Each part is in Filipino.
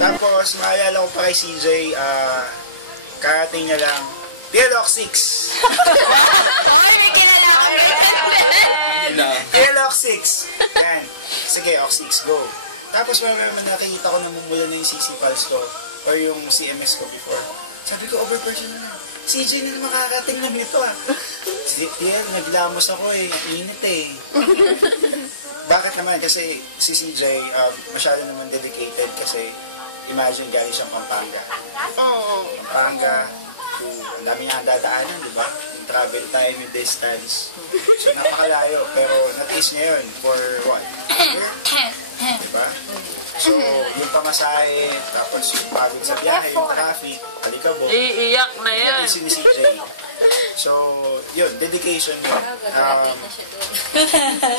Tapos, maalala ko pa kay CJ, karating niya lang, PLOX 6. PLOX 6. Yan. Sige, OX 6, go. Tapos, may nakikita ko namumula na yung CC Pulse ko or yung CMS ko before. Sabi ko, overperson na. CJ na makakating lang nito ah. TL, naglamos ako eh. Init eh. Bakit naman? Kasi si CJ masyado naman dedicated kasi imagine galing siyang Pampanga. Pampanga, ang dami niya ang dadaanan, di ba? Yung travel time, yung distance. So napakalayo, pero natiis niya yun for what? A year? Di ba? So, yung pamasahe, tapos yung pagod sa biyahe, yung traffic, halikabo. Iiyak na yan. Natiis ni CJ. So, yun, dedication yun.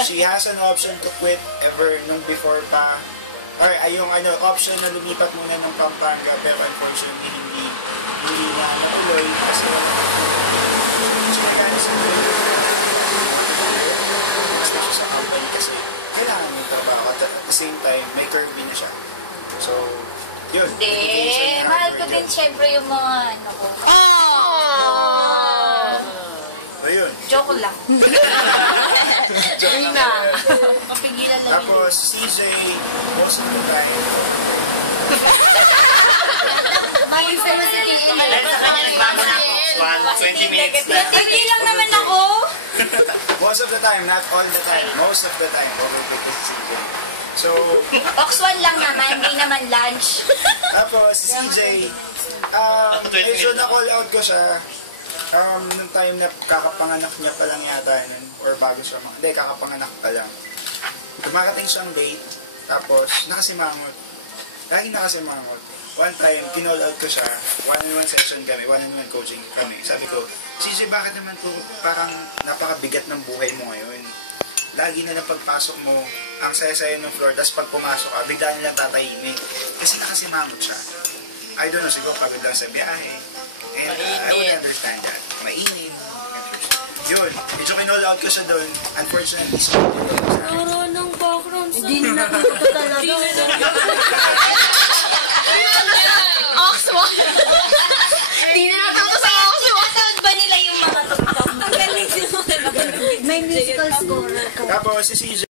She has an option to quit ever nung before pa. Or yung option na lumipat muna ng Pampanga pero unfortunately hindi na natuloy kasi nagkano sa sa company kasi kailangan yung trabaho at the same time may curvy na siya. So, yun. Hindi. Mahal ko din syempre yung mga ano ko. Ayun. Joke lang. Joke lang. Mapigilan lang. Tapos, CJ, most of the time, Maisa mo si Ian. Sa kanya, nagbago na ako. 20 minutes na. Hindi lang naman ako. most of the time, not all the time, most of the time, overtake si CJ. So, Ox 1 lang naman, hindi naman lunch. tapos, si CJ, medyo na-call out ko siya. Nung time na kakapanganak niya pa lang yata yun, or bago siya, hindi, kakapanganak pa lang. Dumarating siyang date, tapos nakasimangot. Lagi nakasimangot. One time, kinall out ko siya, one-on-one session kami, one-on-one coaching kami. Sabi ko, CJ, bakit naman to parang napakabigat ng buhay mo ngayon? Lagi na lang pagpasok mo, ang saya-saya ng floor, tapos pag pumasok ka, bigla nilang tatahimik. Kasi nakasimangot siya. I don't know, siguro pagod lang sa biyahe. And I would understand that. Mainit. Yun. Medyo kinall out ko siya doon. Unfortunately, so Ng background sa... Hindi na nakita talaga. Ox 1! Hindi na natuto sa Ox 1! Tinatawad ba nila yung mga tuktok? Ang galing sila. May musical scorer ka. tapos si CJ,